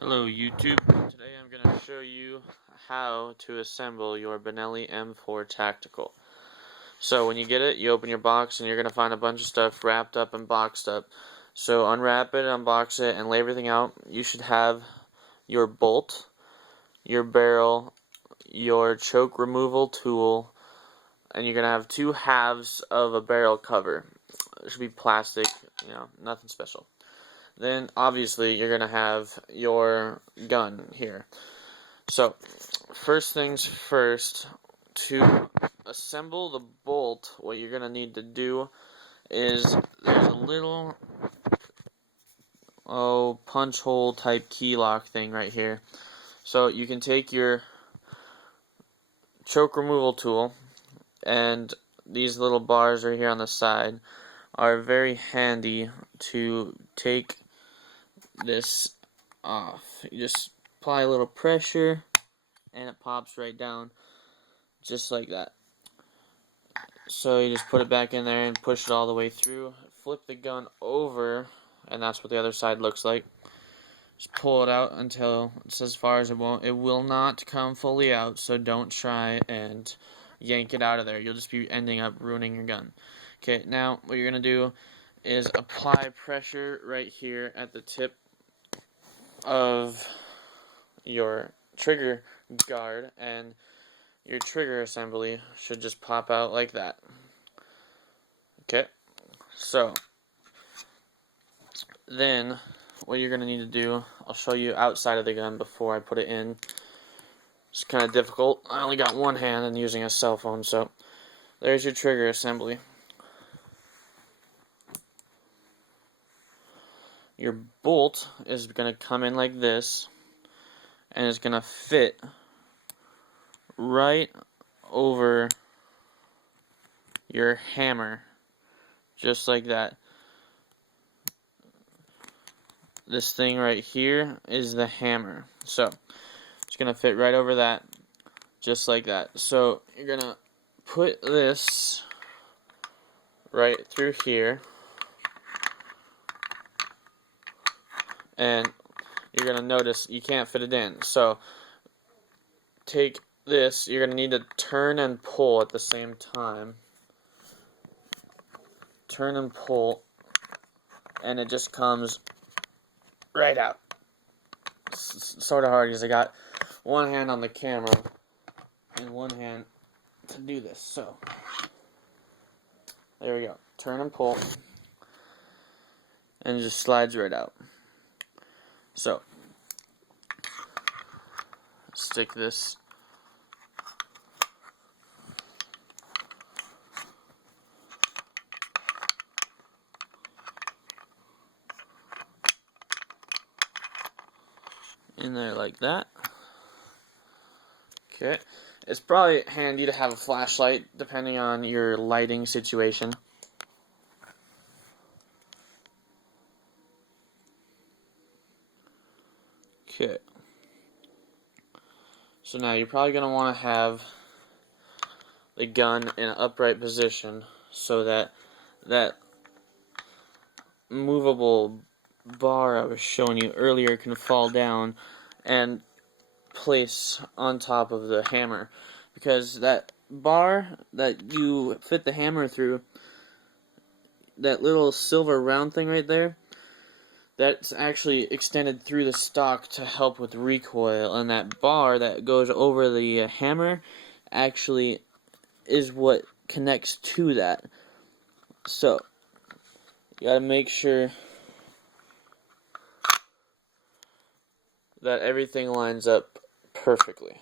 Hello YouTube, today I'm going to show you how to assemble your Benelli M4 Tactical. So when you get it, you open your box and you're going to find a bunch of stuff wrapped up and boxed up. So unwrap it, unbox it, and lay everything out. You should have your bolt, your barrel, your choke removal tool, and you're going to have two halves of a barrel cover. It should be plastic, nothing special. Then obviously you're going to have your gun here. So first things first, to assemble the bolt, what you're going to need to do is there's a little punch hole type key lock thing right here. So you can take your choke removal tool, and these little bars right here on the side are very handy to take this off. You just apply a little pressure and it pops right down just like that. So you just put it back in there and push it all the way through, flip the gun over, and that's what the other side looks like. Just pull it out until it's as far as it won't. It will not come fully out, so don't try and yank it out of there. You'll just be ending up ruining your gun. Okay, now what you're going to do is apply pressure right here at the tip of your trigger guard, and your trigger assembly should just pop out like that. Okay, so then what you're going to need to do, I'll show you outside of the gun before I put it in. It's kind of difficult. I only got one hand and using a cell phone, so there's your trigger assembly. Your bolt is going to come in like this, and it's going to fit right over your hammer, just like that. This thing right here is the hammer, so it's going to fit right over that, just like that. So you're going to put this right through here, and you're going to notice you can't fit it in. So take this, you're going to need to turn and pull at the same time. Turn and pull, and it just comes right out. It's sort of hard because I got one hand on the camera and one hand to do this. So there we go. Turn and pull, and it just slides right out. So stick this in there like that. Okay, it's probably handy to have a flashlight depending on your lighting situation. Okay, so now you're probably going to want to have the gun in an upright position so that that movable bar I was showing you earlier can fall down and place on top of the hammer, because that bar that you fit the hammer through, that little silver round thing right there, that's actually extended through the stock to help with recoil, and that bar that goes over the hammer actually is what connects to that. So you gotta make sure that everything lines up perfectly.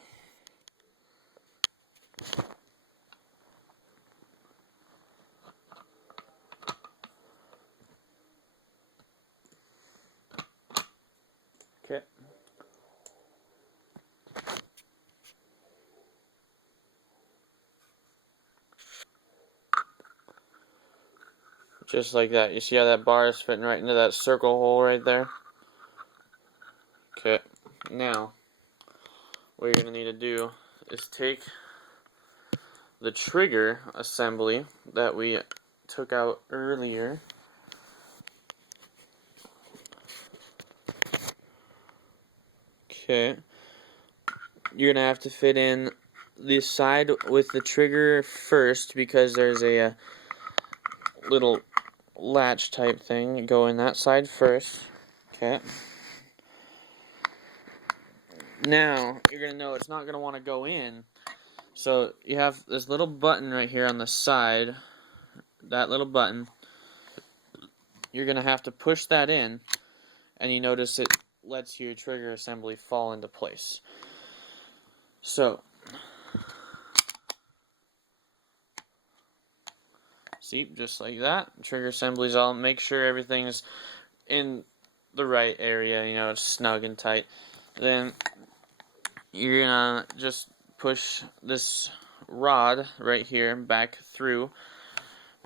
Okay. Just like that. You see how that bar is fitting right into that circle hole right there? Okay. Now, what you're going to need to do is take the trigger assembly that we took out earlier, Okay. You're going to have to fit in the side with the trigger first because there's a little latch type thing. Go in that side first. Okay. Now, you're going to know it's not going to want to go in. So, you have this little button right here on the side. That little button. You're going to have to push that in. And you notice it lets your trigger assembly fall into place. So, see, just like that. Trigger assembly's all, make sure everything's in the right area, you know, it's snug and tight. Then you're gonna just push this rod right here back through,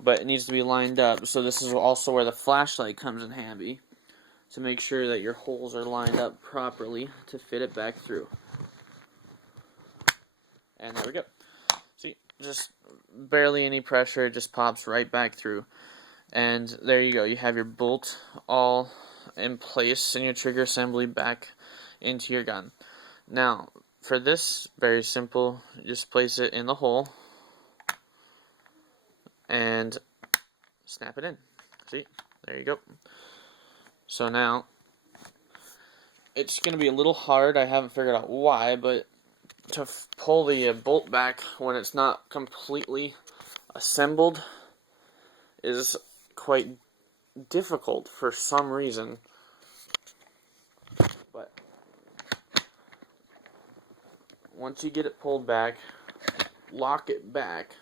but it needs to be lined up. So this is also where the flashlight comes in handy, to make sure that your holes are lined up properly to fit it back through. And there we go. See, just barely any pressure, it just pops right back through. And there you go, you have your bolt all in place and your trigger assembly back into your gun. Now, for this, very simple, just place it in the hole and snap it in. See, there you go. So now, it's going to be a little hard, I haven't figured out why, but to pull the bolt back when it's not completely assembled is quite difficult for some reason. But once you get it pulled back, lock it back.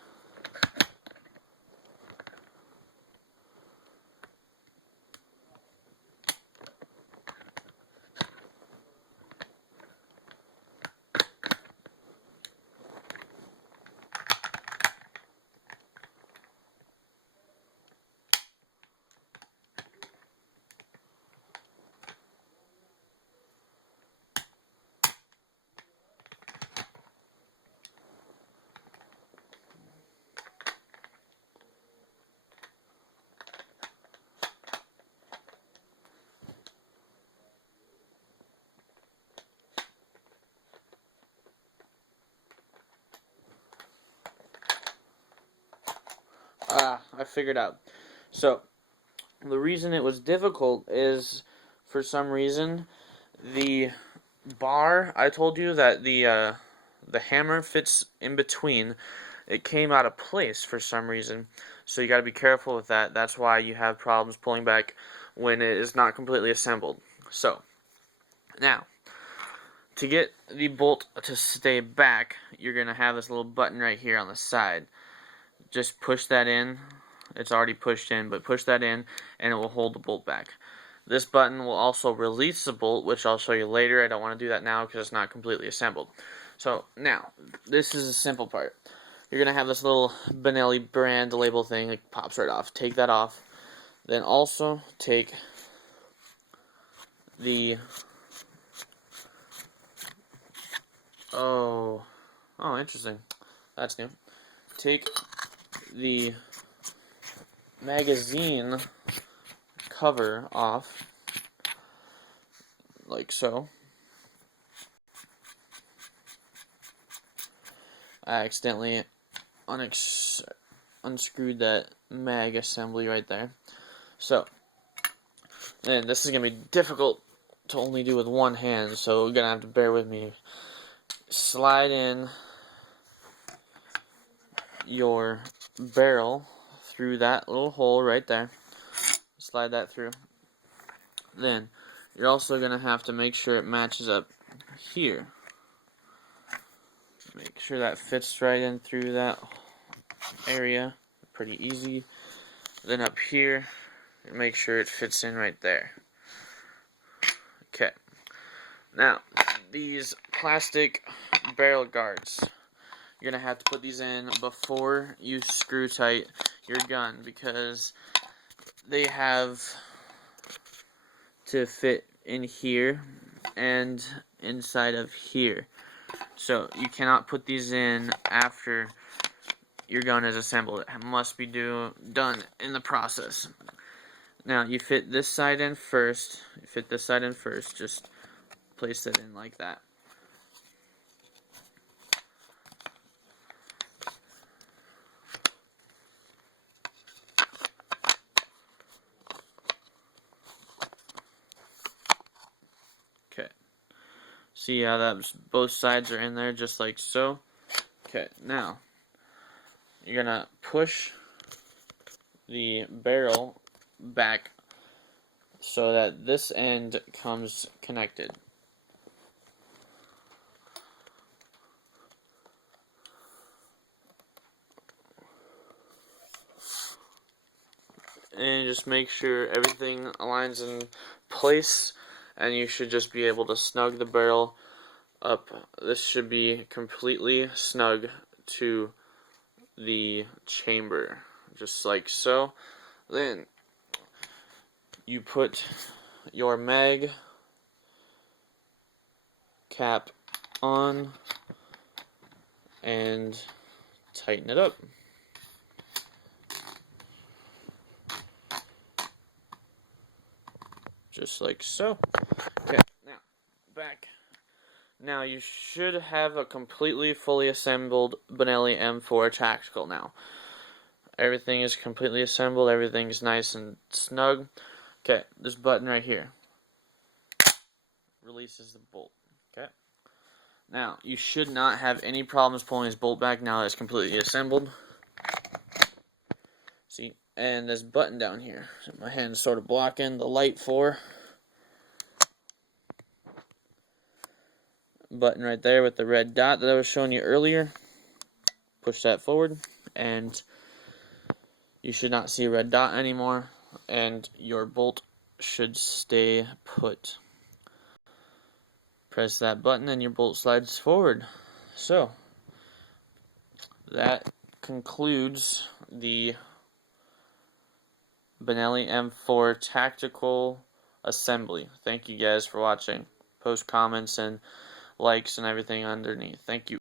I figured out. So, the reason it was difficult is, for some reason, the bar, I told you that the hammer fits in between. It came out of place for some reason. So you got to be careful with that. That's why you have problems pulling back when it is not completely assembled. So, now, to get the bolt to stay back, you're going to have this little button right here on the side. Just push that in. It's already pushed in, but push that in and it will hold the bolt back. This button will also release the bolt, which I'll show you later. I don't want to do that now because it's not completely assembled. So now, this is the simple part. You're going to have this little Benelli brand label thing that pops right off. Take that off. Then also take the... Oh, interesting. That's new. Take the magazine cover off, like so. I accidentally unscrewed that mag assembly right there. So, and this is going to be difficult to only do with one hand, so you're going to have to bear with me. Slide in your barrel through that little hole right there. Slide that through. Then you're also going to have to make sure it matches up here. Make sure that fits right in through that area. Pretty easy. Then up here, make sure it fits in right there. Okay. Now, these plastic barrel guards, you're going to have to put these in before you screw tight your gun because they have to fit in here and inside of here. So you cannot put these in after your gun is assembled. It must be done in the process. Now you fit this side in first. Just place it in like that. Okay. See how that both sides are in there just like so? Okay, now you're gonna push the barrel back so that this end comes connected. And just make sure everything aligns in place, and you should just be able to snug the barrel up. This should be completely snug to the chamber, just like so. Then you put your mag cap on and tighten it up. Just like so. Okay, now back. Now you should have a completely fully assembled Benelli M4 Tactical now. Everything is completely assembled, everything's nice and snug. Okay, this button right here releases the bolt. Okay. Now, you should not have any problems pulling this bolt back now that it's completely assembled. See, and this button down here, my hand's sort of blocking the light for. Button right there with the red dot that I was showing you earlier. Push that forward, and you should not see a red dot anymore, and your bolt should stay put. Press that button and your bolt slides forward. So, that concludes the Benelli M4 Tactical Assembly. Thank you guys for watching. Post comments and likes and everything underneath. Thank you.